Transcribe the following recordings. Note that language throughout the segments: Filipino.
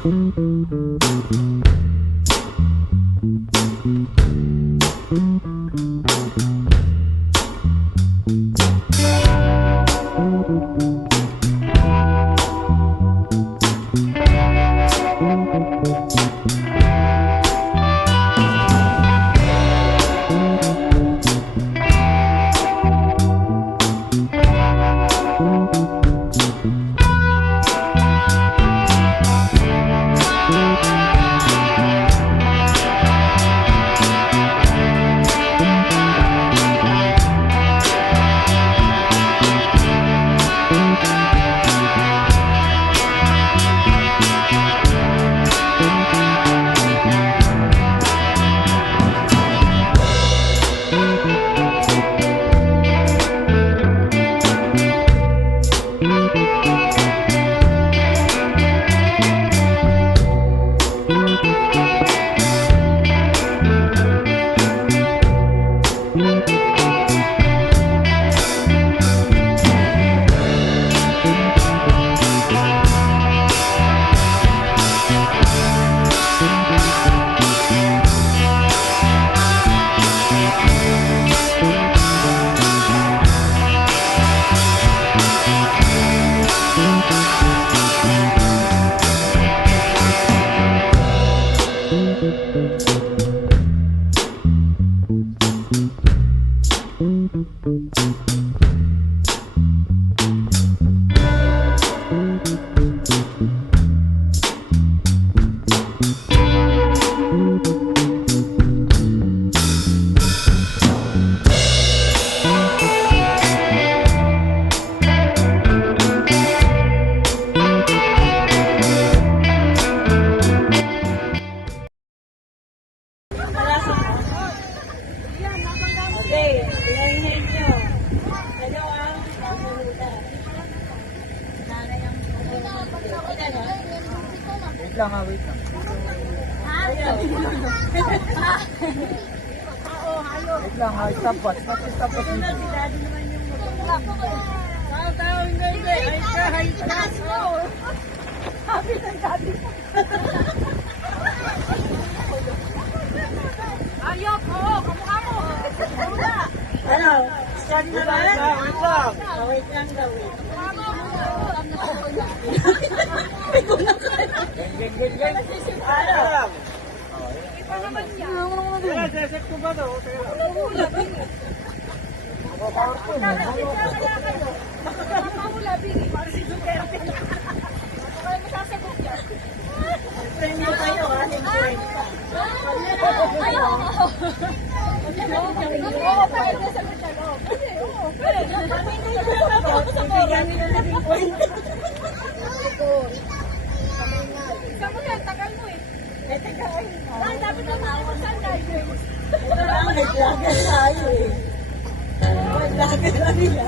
Wait lang ha, wait lang. Wait lang ha, stopwatch. Stopwatch video. Sabi ng daddy mo. Ayoko, kamukha mo. Ano? Start na ba? Wait lang. Wait lang daw. Geng. Ano? Iba naman niya. Teka, sesek ko ba to? Teka lang. Powerful mo. Mamahula, Bini. Para si Duterte. Baka masasagot niya. Friend mo kayo ha? Friend ka. Ayoko. Oo, bakit nasagot siya? Kasi, oo. Bibigyan nila na rin point. Sabi mo yan, tagal mo eh. Eh, teka ay. Ay, dapat na maawag saan tayo. Ito lang, nag-vlogger tayo eh. Nag-vlogger lang nila.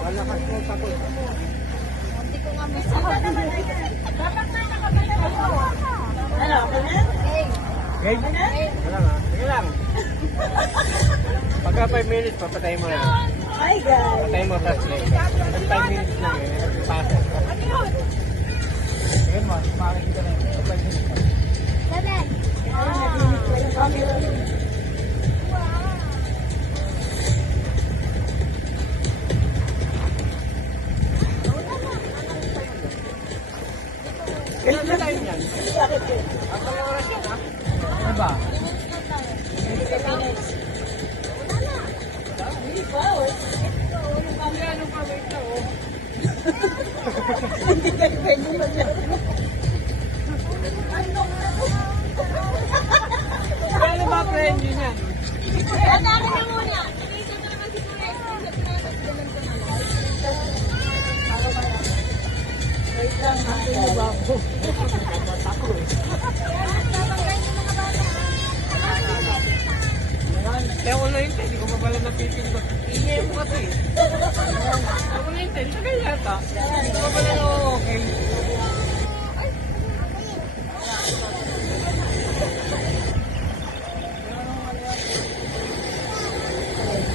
Malakas mo sa ko. Hindi ko nga may sabi. Dapat na nakabala ako. Ano? Ako na? Game? Wala nga. Sige lang. Pagka 5 minutes, papatay mo yan. Hi guys. Patay mo, tapos play. 5 minutes lang eh. Pasa. Ano yun? Sige mo, makakita na yun. 5 minutes lang. Dadan. Ay, nag-init ko yung camera. Kailan na tayo yan? Bakit yun? Ang pala oras yan, ha? Ano ba? Anong pa, wait na, oh. Hindi kayo pwede mag-vlog. Kaya ba friend yun yan? Ang dami na muna. Dito na naman si Kuya. Wait lang ha. Ano ba ako? Ako eh. Kaya ko na yun, hindi ko pa pala napipindot. Ingay mo kasi. Ako na yun, tagal yata. Hindi ko pa pala na okay.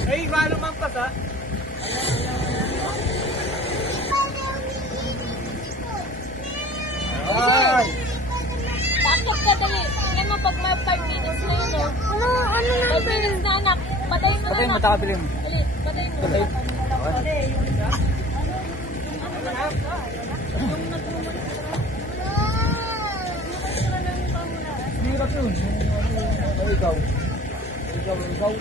Ay, malo mang pas ha. yung matakabili mo. Patay. Hirap yun. Ay, ikaw. Ikaw.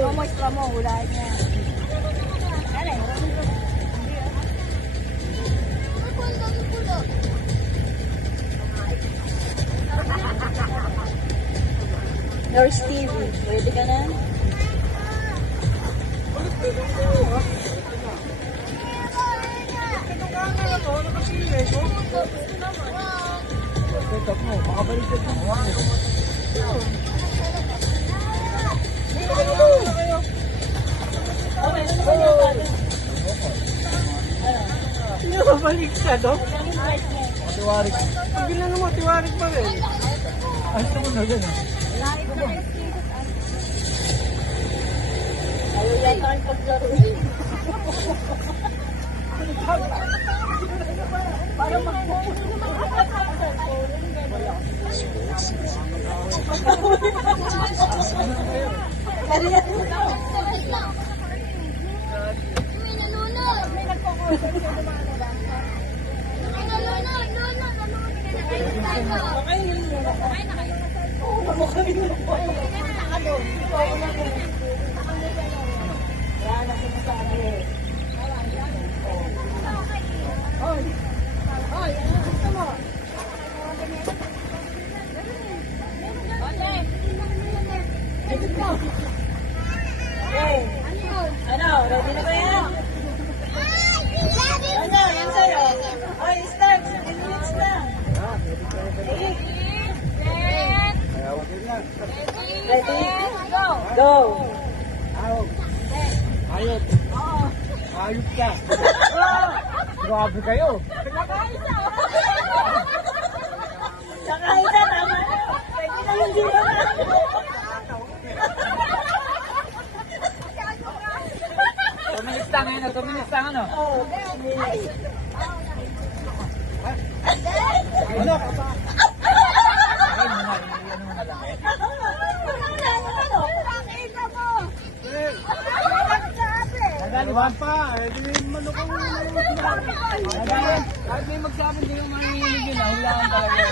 Mamoistra mo, hula niya. Nurse TV, pwede ka na? Stop mo. Makabaliktad mo. Hindi mo balik siya, Dok? Matiwarik. Hindi na naman, tiwarik pa rin. Ay, ito mo na gan ah. Ayaw yata ang paglaro. Para magpupuno naman. May nalunod! May nagpo-concert yung dumaan na May nalunod! Okay na kayo. Ano, ready na ba yan? Ano, yan sa'yo. Oy, start. 7 minutes na. Ready? Go. Ayot. Ayot ka. Grabe kayo. Sakain na, tama na. Pwede na hindi na. Tumilis lang ngayon. Tumilis lang ano. Oh, Ano? Ay, muna. Ano mo na lang. Nagaliwan pa. Hindi manukong na yun. Kahit may magsabi, hindi yung manginginig yun. Hulaan talaga.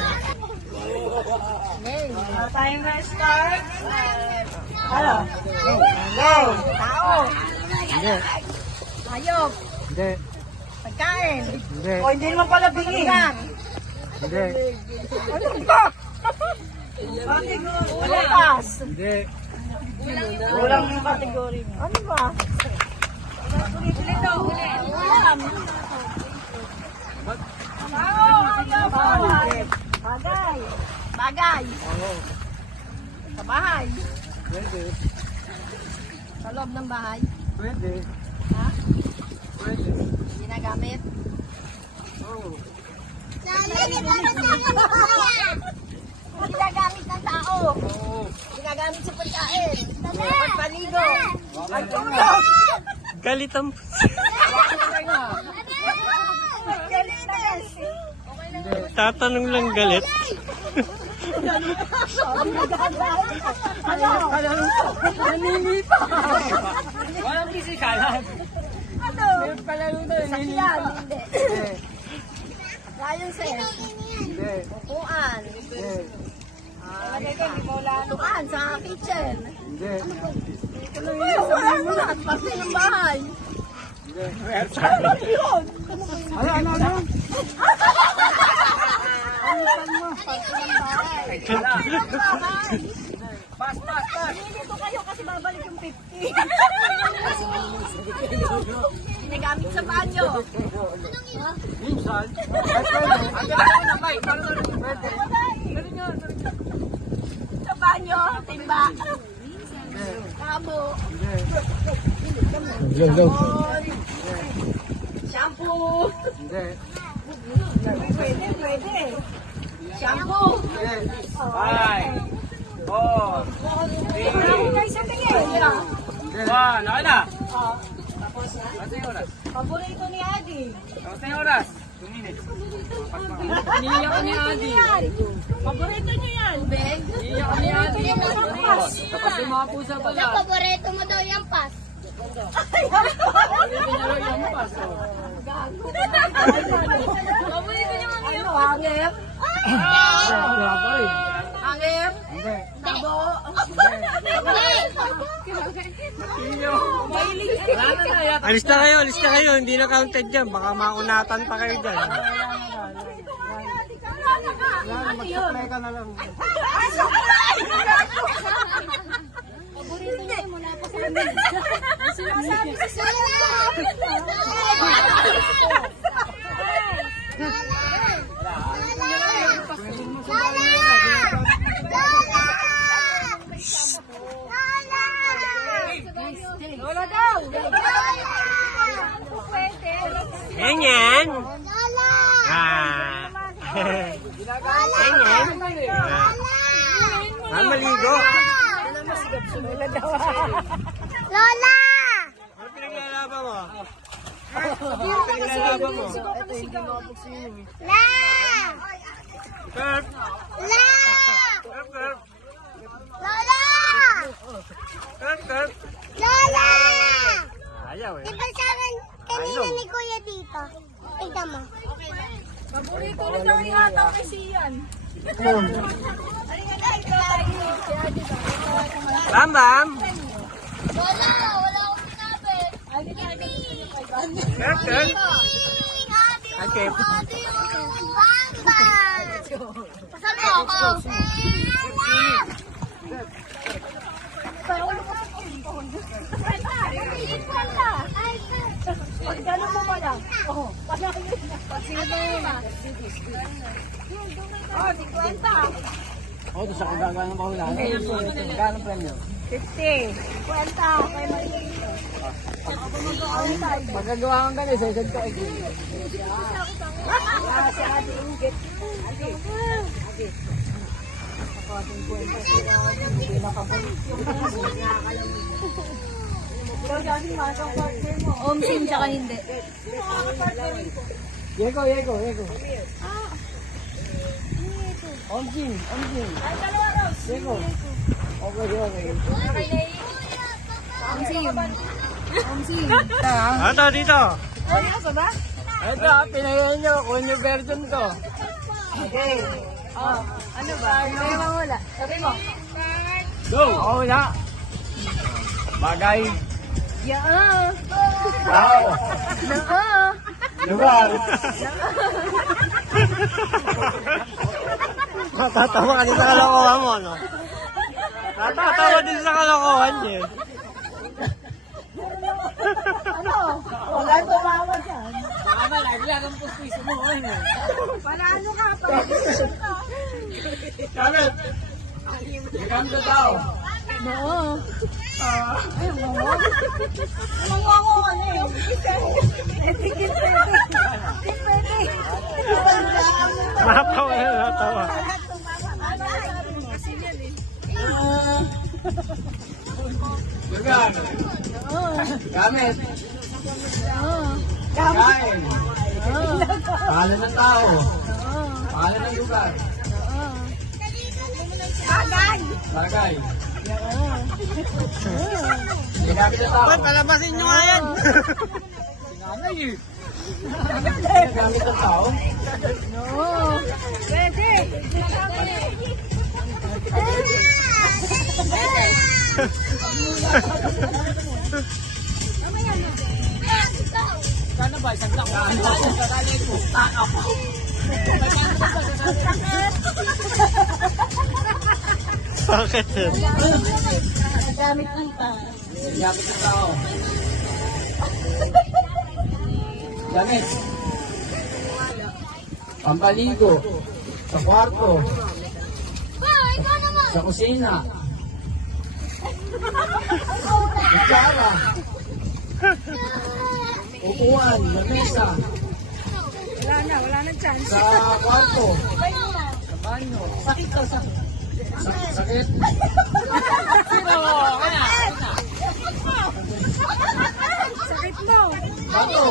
time na start. Ano? Go. Tao. Hindi. Hayop. Hindi. Pagkain. Hindi. O, hindi naman pala bingin. Hindi. Ano ba? Bukas. Hindi. Ulang yung kategory niya. Ano ba? Ulit daw, ulit. Ulam. Bagay. Bagay. Sa bahay. Pwede. Sa loob ng bahay. Pwede. Ha? Pwede. Ginagamit. Oo. Ginagamit ng tao. Oo. Ginagamit sa pagkain. Pagpaligo. Ang tulog. Galit ang... Galitas. Tatanong lang galit. Ano? Naninipa. Walang pisikalan. Ano? May palaro na. Sakyan. Hindi. Lion set. Hindi. Upuan. Hindi. Upuan sa kitchen. Hindi. Upuan mo lahat. Parte ng bahay. Hindi. Ano yun? Ano? Pas. Dito kayo kasi babalik yung 50. Ginagamit sa banyo. Minsan. Pwede. Sa banyo, timba. Kamo. Shampoo. Hindi. Pwede. Shampoo. Five. Four. Marami kayo sa tingin. One. Okay na. Tapos na. Kasi oras. Paborito ni Adi. Tapos na yung oras. Iniiyak ka ni Adi. Paborito niyo yan. Ben? Iniiyak ka ni Adi. Tapos yung mga pusa pala. Yung paborito mo daw yung pas. Paborito niya raw yung pas. Paborito niyo ano? Hangip? Wala pa rin. Hangip? Hindi. Tabo? Wala na yata. Alis na kayo. Hindi na counted dyan. Baka maunatan pa kayo dyan. Mag-supply ka na lang. Paborito niya mula pa sa amin. Sinasabi si Lola daw. Ganyan. Lola! Ah. Ganyan. Maligo. Lola! Ano pinaglalaban mo? Ano pinaglalaban mo? La! Curve. La! Curve. Lola! Curve. Lola! Ayaw eh. Di ba sa akin kanina ni Kuya dito? Tignan mo. Paborito ni daw yata kay Sian. Bam Bam. Lola! Wala akong sinabi. Curve. Okay. Bamba! Pasan mo ako? Gano'n mo pala? Oo. Oh, doon sa kung gagawin ng pahulaan. Gano'ng premyo? 50. Kwenta. Kay Marilito. Magagawa kang ganun, session ko. Si Ate Ingrid. Omsin tsaka hindi. Yego. Omjin. Yego. Okay. Omsin. Ato dito. Ito, pinayayin nyo. Kung yung version ko. Okay. Oh, ano ba? May mawala. Sabi mo. Go! Oo na. Bagay. Yeah. Wow. Lugar. Matatawa ka din sa kalokohan mo, no? Natatawa din sa kalokohan niya. Ano? Wala tumawa dyan. Baka malaglag ang puspiso mo. Panalo ka pa. Kamit. Become the tao. Oo. Ay, mangungo ka na eh. Tikit pwede. Natawa na natawa. Lugar. Gamit. Kain. Pangalan ng tao. Pangalan ng lugar. Bagay. Ginamit ng tao. Ba't palabasin nyo nga yan? Sinanay eh. Ginamit ng tao. Pwede. Kano ba? Isang lang. Kadali ko. Ako. Bakit yun? Gamit ng pa. Ginamit ng tao. Gamit. Pampaligo. Sa kwarto. Ikaw naman! Sa kusina. Kutsara. Upuan. Lamesa. Wala na chance. Sa kwarto. Sa banyo. Sakit ka sa... Sakit. Sakit mo. Bato.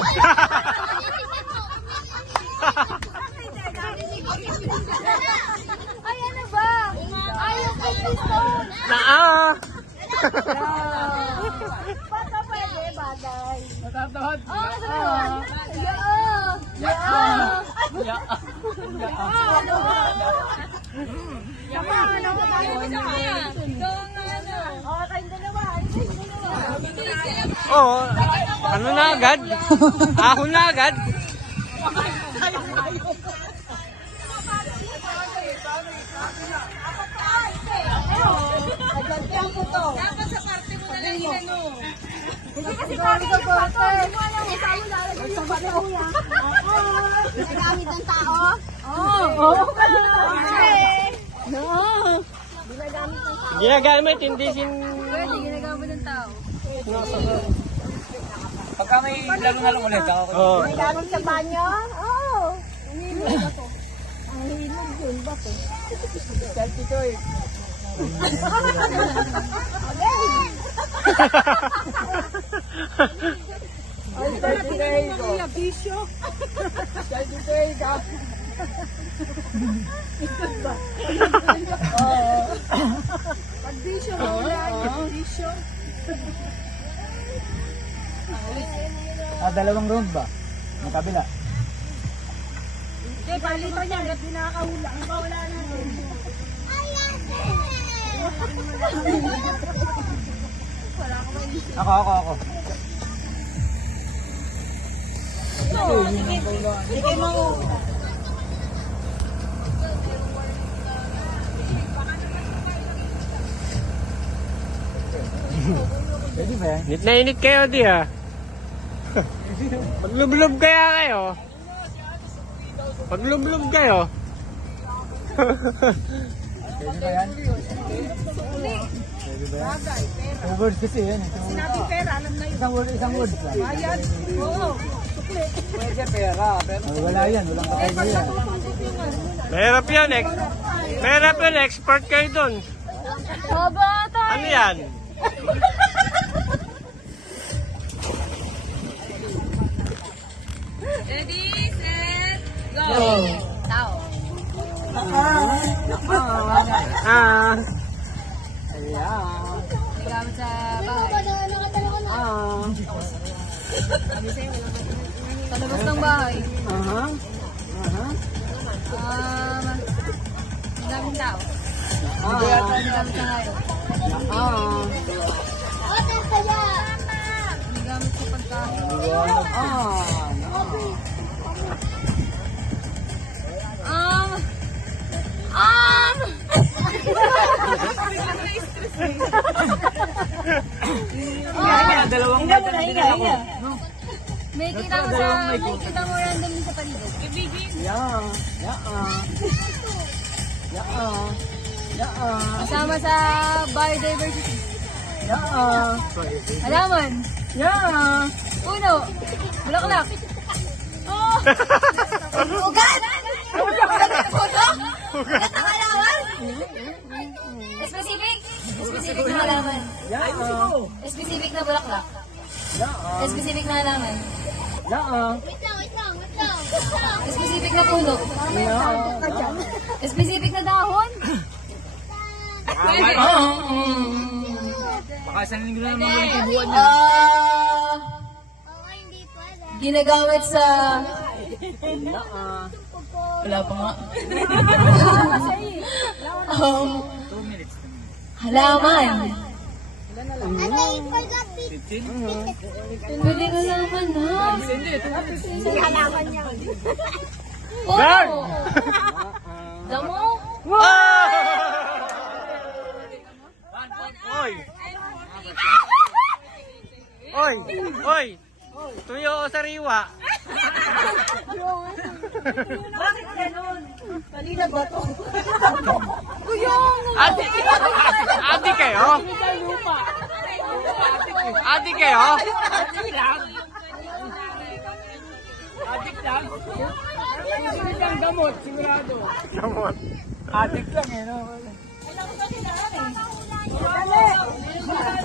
Matatawad. Oo. Ano na agad? Ahon na agad? Hindi kasi kami yung photo. Hindi mo alam kung saan mo lalagay yung photo. Ginagamit ng tao? Oo. Ginagamit ng tao. Ginagamit, hindi sin... Pwede, ginagamit ng tao. Pagka may laro-laro ulit, ako. Oo. Ginagamit sa banyo? Oo. Umilog ako. Ang hilog yun, bato. Selfie ko eh. Ay, selfie ko eh. Selfie ko eh. Pag-bisyo mo ulan. Pag-bisyo. Dalawang round ba? Ang kabila. Hindi, palito niya. Hanggat di nakakahula. Ang bawala natin. Ako. Sige mo. Pwede ba yan? Init na init kayo di ah. Paglublob kaya kayo. Paglublob kayo. Pwede ba yan? Pwede ba yan? Two words kasi yan. Sinabi pera, alam na yun. Isang word lang. Ayan. Oo. Pwede pera. Wala yan. Walang kakaiba yan. Mahirap yan eh. Mahirap yan, expert kayo dun. Bata. Ano yan? Ready, set, go! Tao. Ah. Ayan. Ginagamit sa bahay. Sa labas ng bahay. Ginagamit tao. Ginagamit sa ngayon. Ginagamit sa pagkain. Dalawang mic ang dinala ko. May kita mo random sa paligid. Kasama sa biodiversity. Halaman. Puno. Bulaklak. Oh! Ugat! Ugat na puno? Ugat na halaman? Specific? Specific na halaman. Specific na bulaklak. Specific na halaman. Specific na puno. Specific na dahon. Baka isang linggo na naman ulit yung buwan niya. Ginagamit sa... Wala pa nga. Halaman. 15? Pwede halaman na. Hindi halaman niya. Guard! Damo? Oy! Oy! Oy! Tuyo o sariwa. Bakit ganun? Kanina ba to? Adi kayo? Adi kayo? Adik lang. Adik lang gamot, sigurado. Gamot. Adik lang eh, no?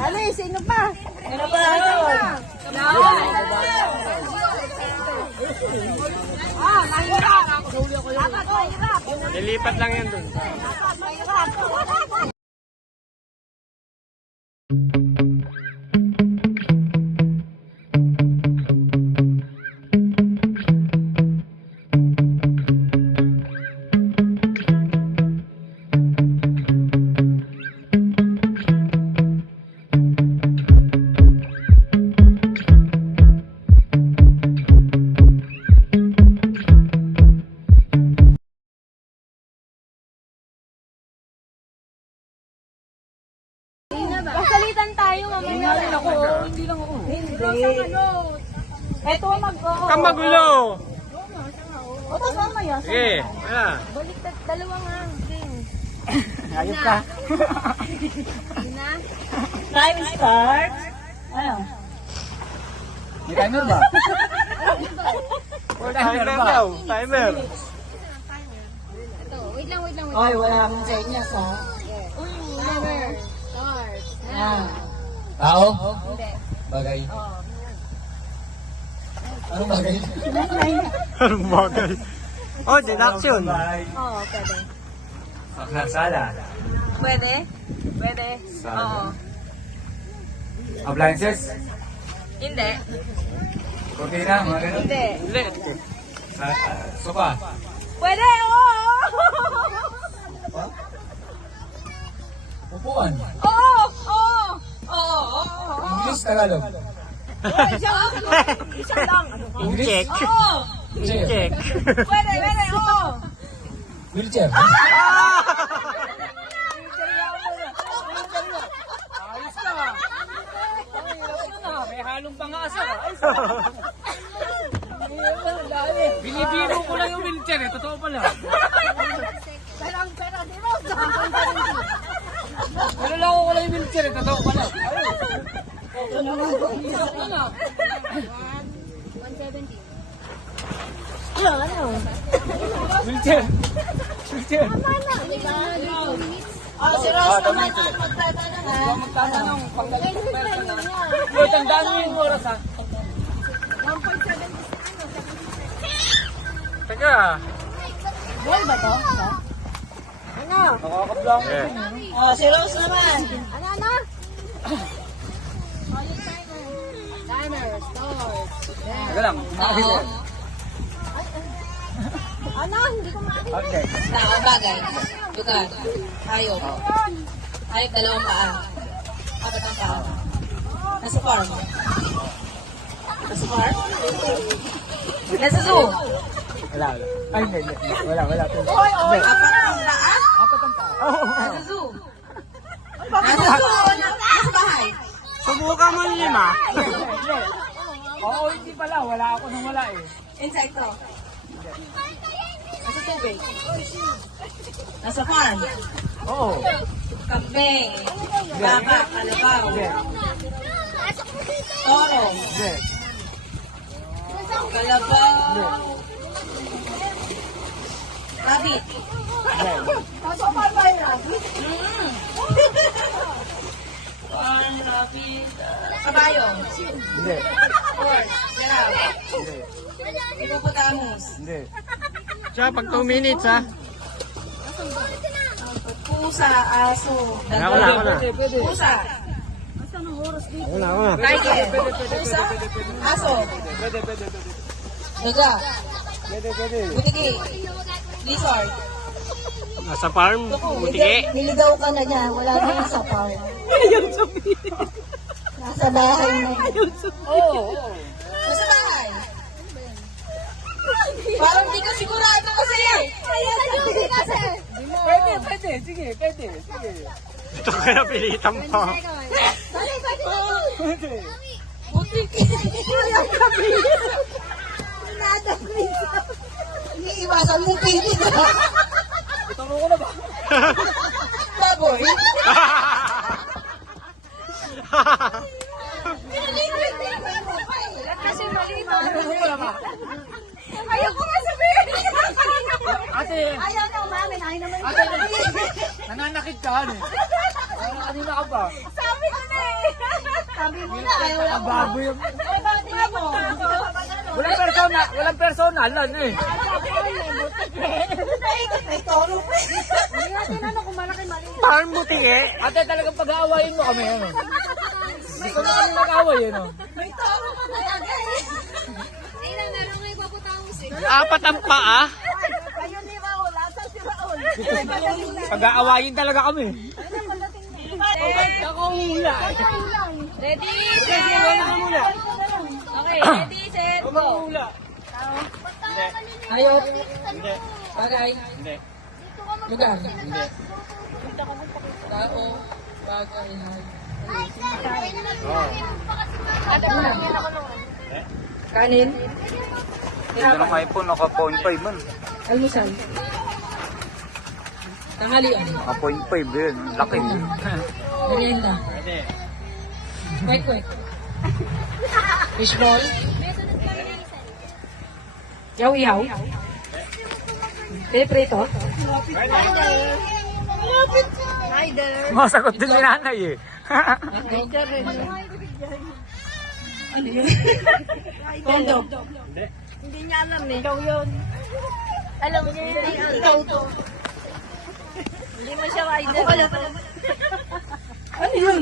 Dali, sino pa? Ano ba yun? Lilipat lang yan dun. konti lang ako. Hindi. Eto mag-oo. Kang magulo! O, tapos mamaya. Sige, wala. Baliktad, dalawa nga. Game. Ayos ka. Na? Time starts. Ano? May timer ba? Timer daw, timer. Ito, wait lang. Ay, wala akong sa inyo, ha? Timer. Start. Yan. Tao? Hindi. Bagay. Anong bagay? Anong bagay? Oh, deduction. Oo, pwede. Sala. Pwede? Pwede. Oo. Appliances? Hindi. Cortina, mga ganun. Hindi. Ulit. Sopa. Pwede, oo! Upuan. Oo! Oo! Oo! English, Tagalog. Isa lang. In-check. Oo! In-check. Pwede, oo! Wheelchair. Ayos ka. May halong pang-asa. Binibiro ko lang yung wheelchair eh. Totoo pala. Naloloko ko lang yung wheelchair eh. Totoo pala. 170. Wheelchair. Wheelchair. Si Rose naman ang magtatanong, ha? Magtatanong. Pagdating sa person na. Uy, tandaan mo yung oras ha. 1.70. Teka. Ball ba to? Ano? Nakakablang. Oh, si Rose naman. Ano? Timer. Start. Teka lang. Oo. Ano? Hindi ko maaari. Okay. Tao, bagay. Lugar. Hayop. Hayop, dalawang paa. Apat ang paa. Nasa farm. Nasa farm? Nasa zoo. Wala. Ay, hindi. Wala. Apat ang paa? Apat ang tao. Nasa zoo. Nasa zoo. Nasa bahay. Subukan mo yung 5. Oo, hindi pala. Wala ako nung wala eh. Insekto. Nasa tubig. Nasa farm. Oo. Kambing. Baka. Kalabaw. Toro. Hindi. Kalabaw. Rabbit. Farm, rabbit. Kabayo. Hindi. Horse. Giraffe. Hindi. Hippopotamus. Hindi. Siya, pag 2 minutes ha. Pusa. Aso. Wala ko na. Pusa. Wala ko na. Tiger. Pusa. Aso. Daga. Butiki. Lizard. Nasa farm, butike. Niligaw ka na niya. Wala na yung sa farm. Nasa bahay na yun. Nasa bahay. Parang di ka sigurado kasi. Pwede. Sige. Ito kaya pilitan pa. Pwede. Butiki. Iniiwasan mong pilit. Tanong ko na ba? Baboy. Kasi mali ba? Tanong ko na ba? Ayaw ko nga sabihin. Ate, Ayaw na umamin. Ayaw naman. ate, nananakit ka ano? Kanina ka pa. Sabi ko na eh. Sabi mo na. Ayaw lang. Ang baboy yung... Ay, bakit nga mo? Walang personal ano eh. Ay, toro. Farm butike. Ate, talagang pag-aawayin mo kami ano. Hindi ko na kami nag-aaway ano. May toro ka talaga eh. Apat ang paa. Kayo ni Raul. Asan si Raul? Pag-aawayin talaga kami. Ako hula. Ready? Sige, wala ka muna. Okay, ready, set, go. Hula. Hayop. Hindi. Bagay. Hindi. Lugar. Tao. Bagay. Ay, sir, pwede na Kanin. Ito ng iPhone, naka 0.5 man. Almusal. Tanghalian. Naka 0.5 yun. Laki. Merienda. Pwede. Kwek-kwek. Fishball. Yaw-yaw. Piniprito. Masagot din ni nanay eh. Ano yun? Kondo. Hindi niya alam eh. Ikaw yun. Alam niya yun. Ikaw to. Hindi mo siya rider. Ako pala. Ano yun?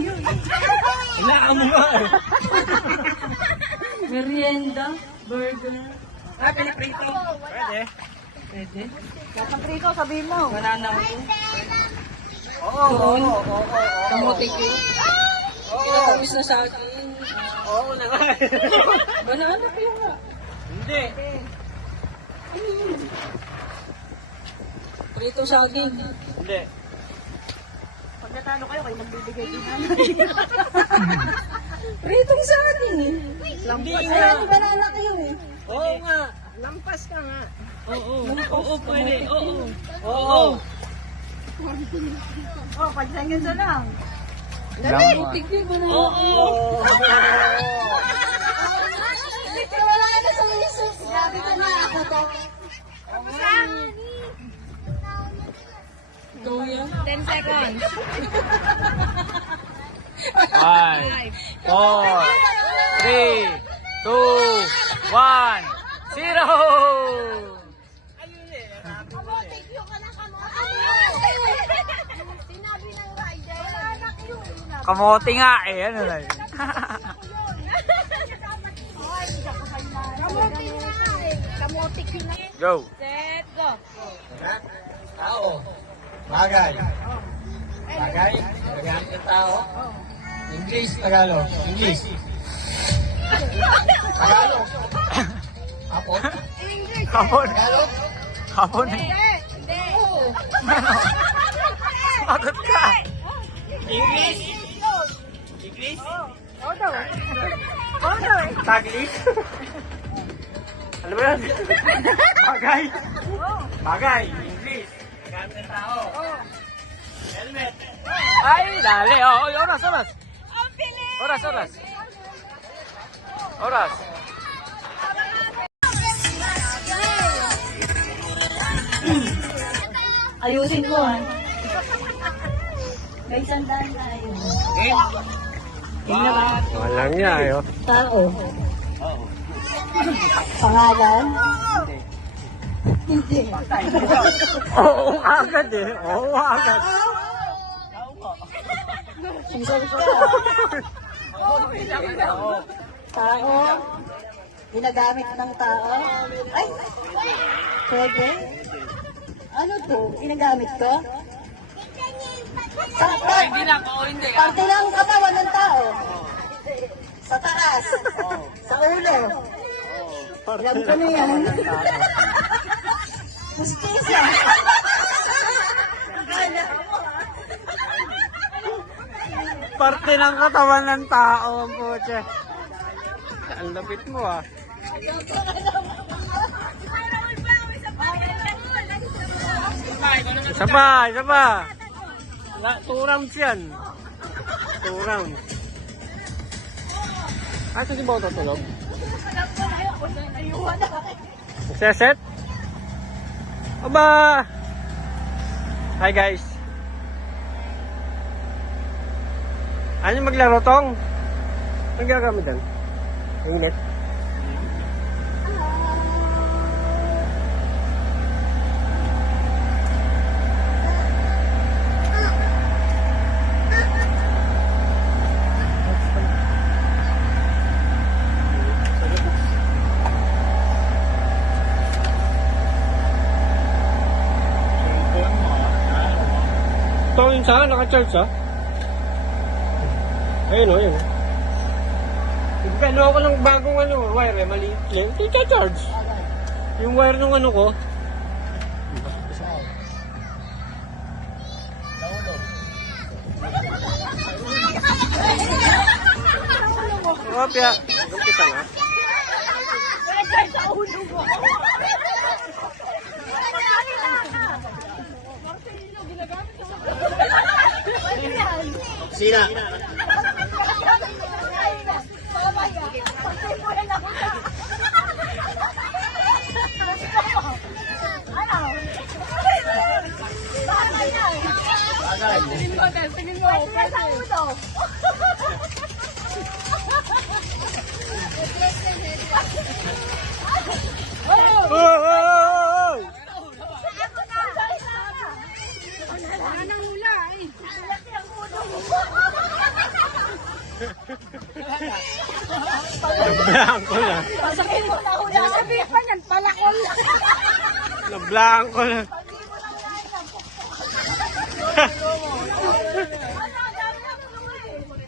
Ilaan mo nga eh. Merienda. Burger. Piniprito. Pwede. Pwede. Kaprito, sabihin mo. Banana. Oo, Turon. oo. Kamote cake. Kinatamis na sa akin. Oo na nga. Banana kayo nga. Hindi. Prito saging. Hindi. Pag natalo kayo, kayo magbibigay din. Pritong saging eh. Hindi Ayan, banana kayo eh. Oo nga. Lampas ka nga. Oo, pwede. Oo. Oh, pagsangan sa lang. Tignan mo na. Oo. Wala na sa Jesus. Grabe ka na ako to. Ikaw yan. 10 seconds. 5, 4, 3, 2, 1, 0! Kamote, cue ka na kamote. Sinabi ng rider. Wala na cue. Kamote nga eh. Ano na yun? Kamote nga eh. Kamote cue na. Go! Set, go. Tao. Bagay. Bagay. Nagamit ng tao. English, Tagalog. English. Tagalog. Hapon. Hapon. Tagalog. Hapon. Hindi. Sumagot ka. English. Taglish. Ano ba yan? Bagay. Bagay. English. Nagamit ng tao. Helmet. Ay, dali. Oh, oras. Oras. Ayusin mo ah. May sandaan tayo. Walang niya ayo. Tao. Pangalan? Hindi. Oo, agad eh. Oo, agad. Isang ka. Tao. Ginagamit ng tao. Ay! Pwede? Ano to? Ginagamit ko? Hindi na ako, hindi. Parte ng katawan ng tao. Sa taas. Sa ulo. Alam ko na yan. Justicia. Parte ng katawan ng tao ang kotse. Ang lapit mo ah. Isa pa. Two rounds yan. 2 rounds. Ay, ito si Bao tutulog? Set? Aba! Hi guys. Ano yung maglaro tong? Anong gagamit dyan? Init? Ito yung sa naka-charge ha? Ayun o, yun. Nagkano ako ng bagong wire eh, maliit lang. Ika-charge. Yung wire ng ano ko. kopya. Umpisa na. Sina? Oh! Nablangko na. Pasakin mo na hula. Sabihin pa niyan, palakol. Nablangko na.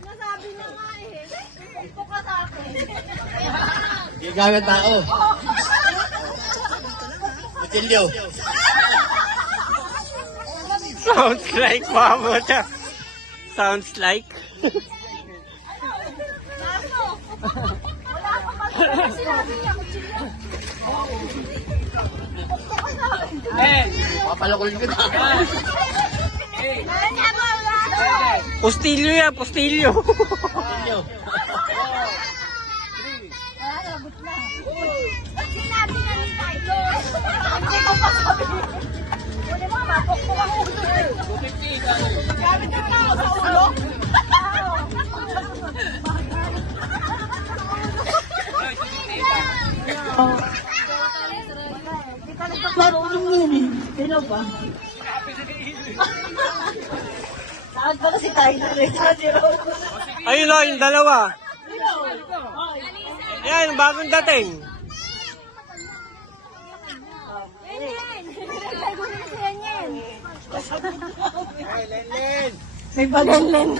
Nasabi na nga eh. Ito ka sa akin. Gigamit tao. Matilyo. Sounds like mama siya. Sounds like. Wala pa kasi sinabi niya. Kutsilyo. Papalakol ko na. Nanya mo, wala. Postilyo yan, postilyo. Matilyo. Lagot na. Sinabi na ni Tayo. Hindi ko pa sabi. Kunin mo, mapukpuk ang ulo. Gamit yung tao sa ulo. Marunong yun eh. Sino ba? Saan ba kasi tayo na rin? Ayun o, yung dalawa. Yan, bagong dating. May baganlen.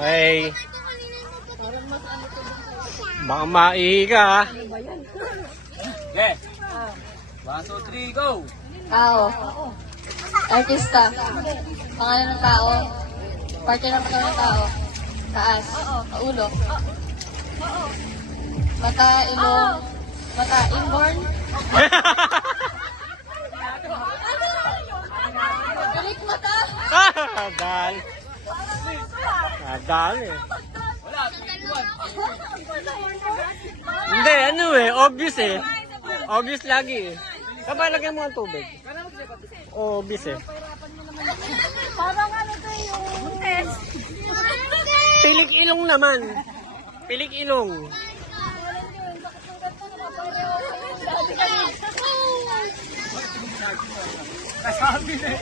Okay. Baka maihi ka ha. Yeah. 1, 2, 3, go! Tao. Artista. Pangalan ng tao. Parte ng pangalan ng tao. Taas. Ulo. Mata, ilong. Mata, inborn. Galit mata. Dal. Dal eh. Wala, 21. Hindi, ano eh. Obvious eh. Obvious lagi eh. Kapag lagyan mo ang tubig. Obvious eh. Parang ano to yung test. Pilik ilong naman. Pilik ilong. Nasabi na eh.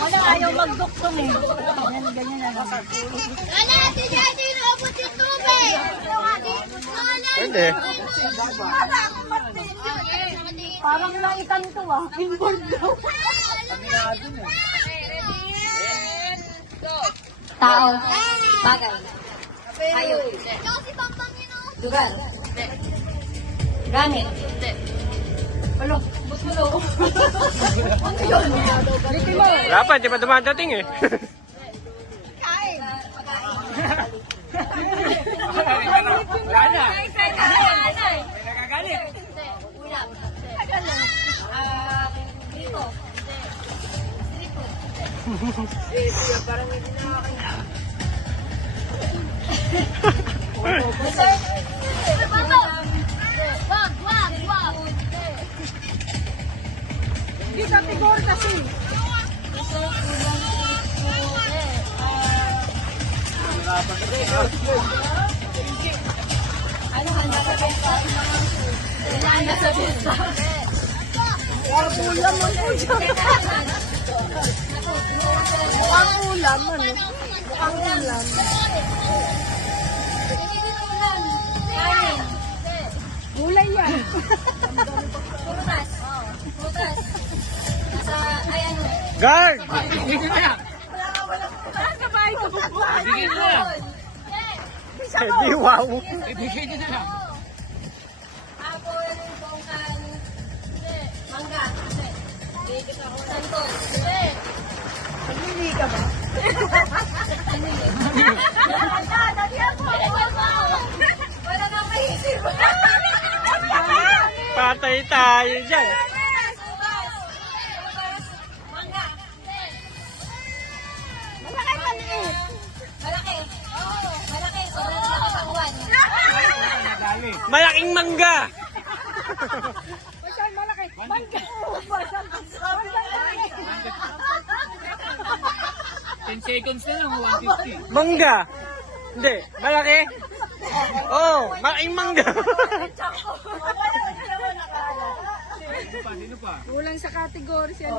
Wala ayaw magduktong eh. Ganyan na lang. Wala, si Daddy naabot yung tubig. Pwede. Parang naitan to ah. Inboard daw. Tao. Bagay. Hayop. Lugar. Gamit. Ano? Busulo. Ano yun? Wala pa, di pa dumadating eh. Wala na. May nagagalit. Ulam. Dito. Wag. Hindi kategori kasi. Ulam mo po dyan. Mukhang ulam, ano? Mukhang ulam. Gulay yan. Prutas. Sa, ay ano. Guard! Hindi na yan. Saan ka ba Bigyan nyo na. Hindi, wow. Ibigay nyo na lang. Apple, bongkan, mangga. Santos. Hindi ka ba? Wala nang maisip. Patay tayo dyan. Mangga. Malaki maliit. Malaki. Oo, malaki. Sobrang laki sa katawan. Malaking mangga. 10 seconds na lang, 150. Mangga. Hindi, malaki. Oh, malaking mangga. Sino pa? Kulang sa category siya.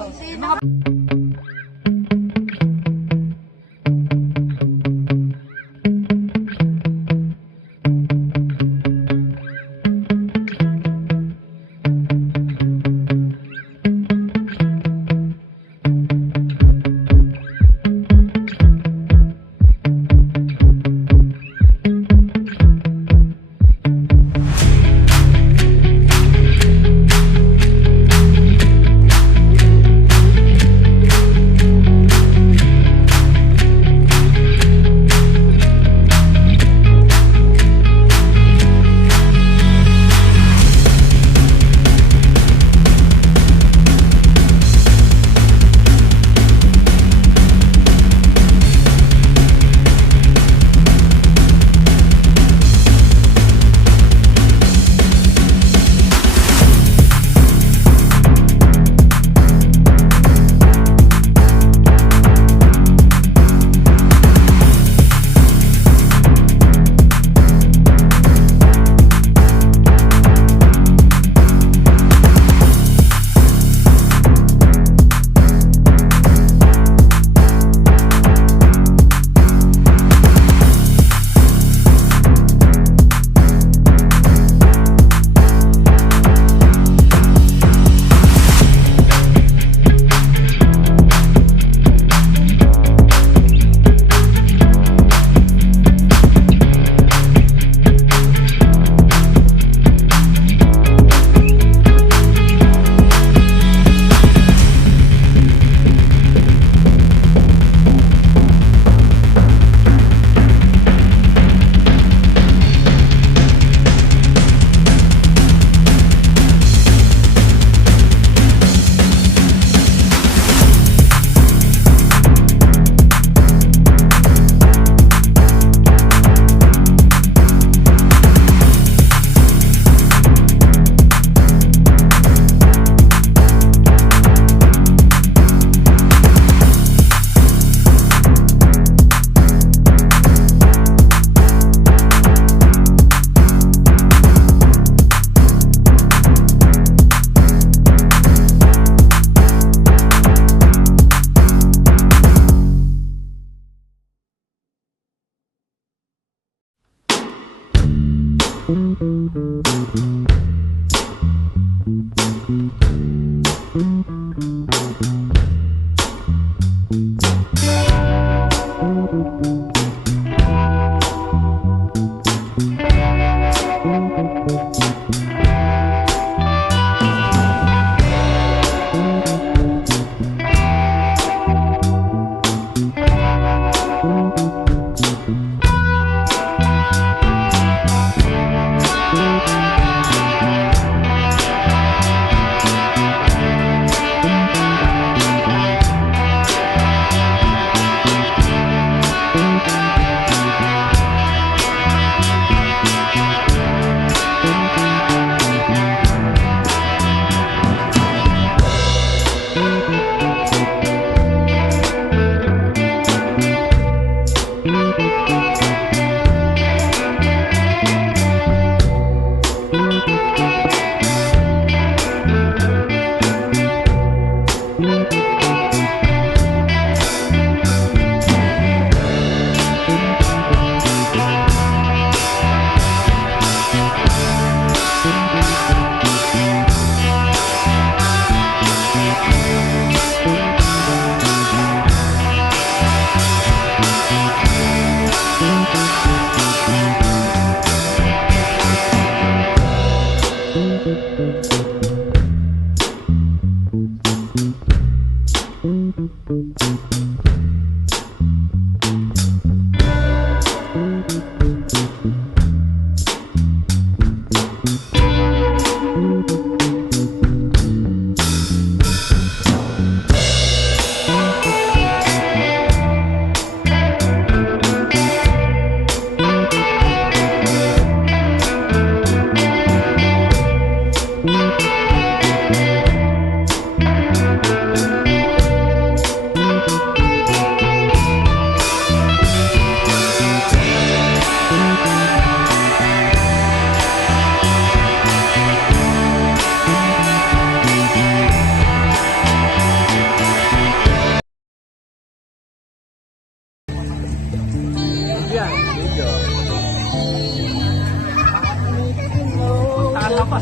Ayig.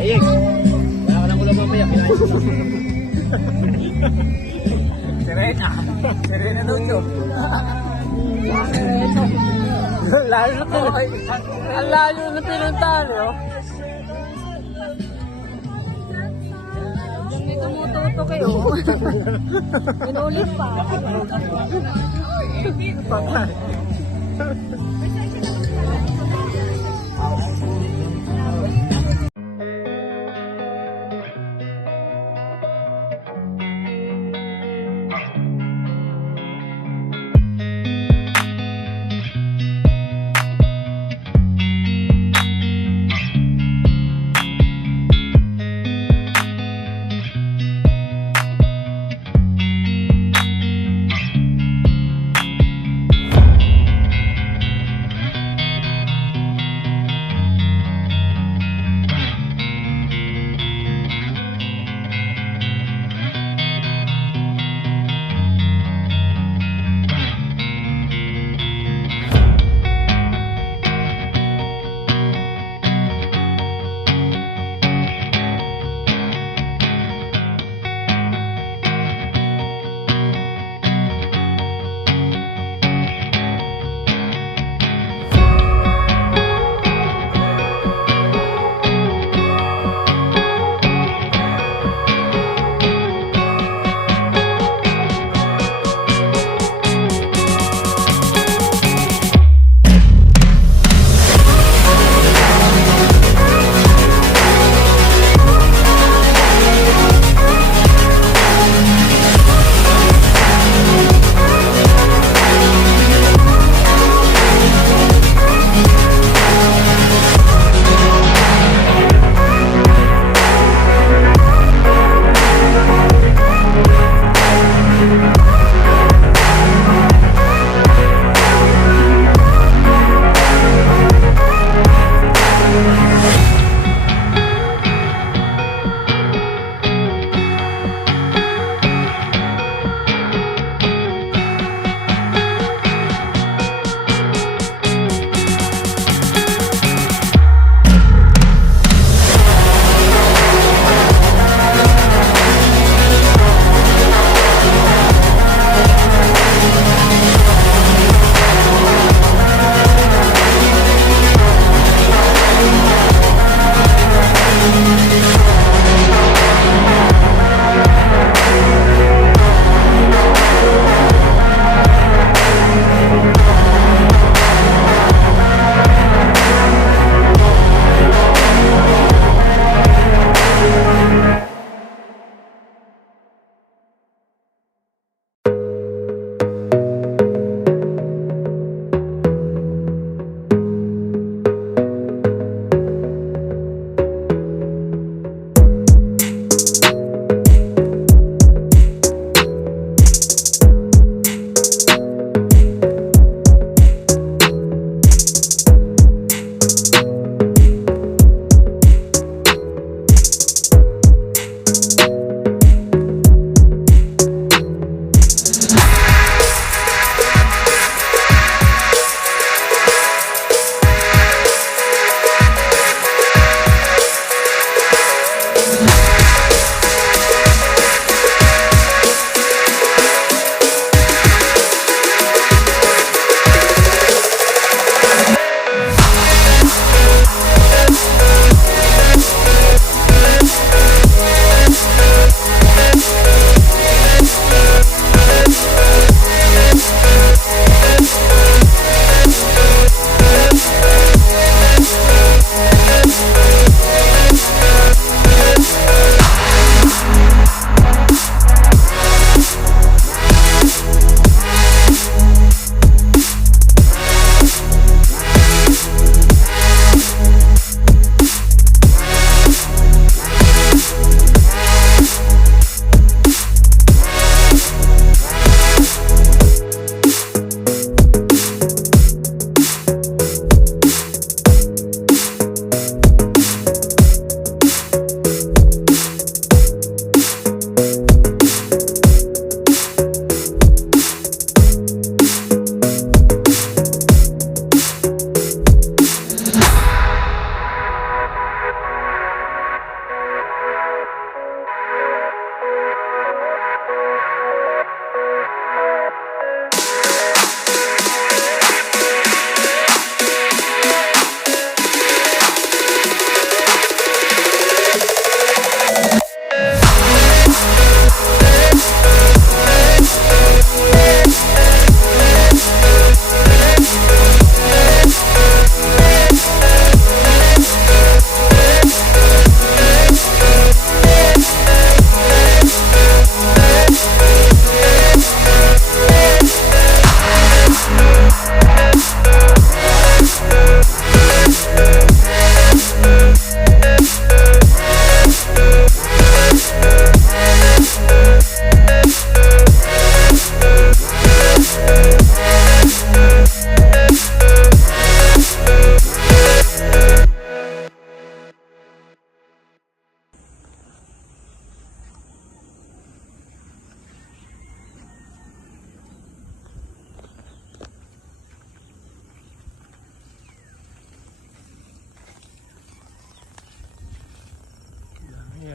Ayig. Wala ka nang ulam mamaya. Kinain ko. Serena. Serena Lucho. Lalo na po. Ang layo na pinuntahan eh. Oh. May tumututo kayo. Inulit pa.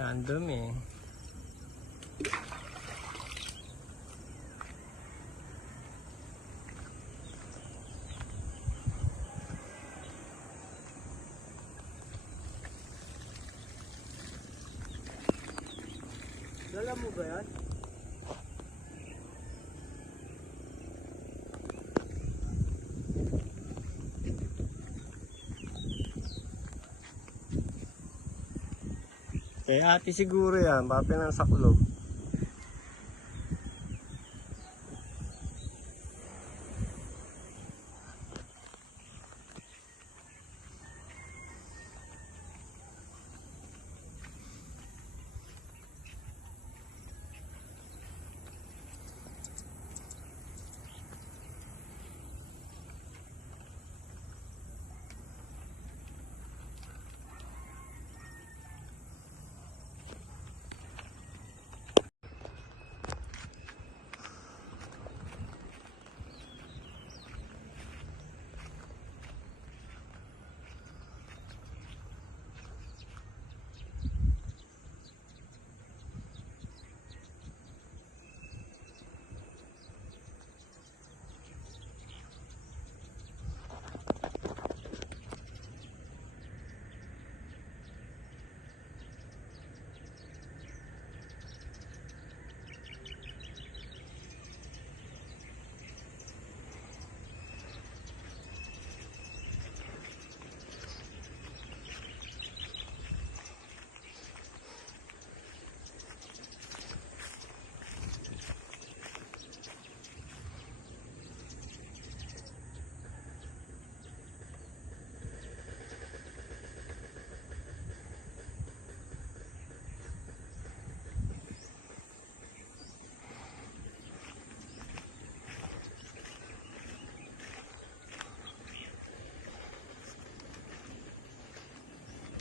Ang dumi. Dala mo ba yan? Kay ate siguro yan, papi ng saklob.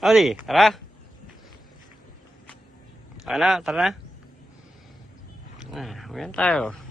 Odi, tara. Tara na. Uwian tayo.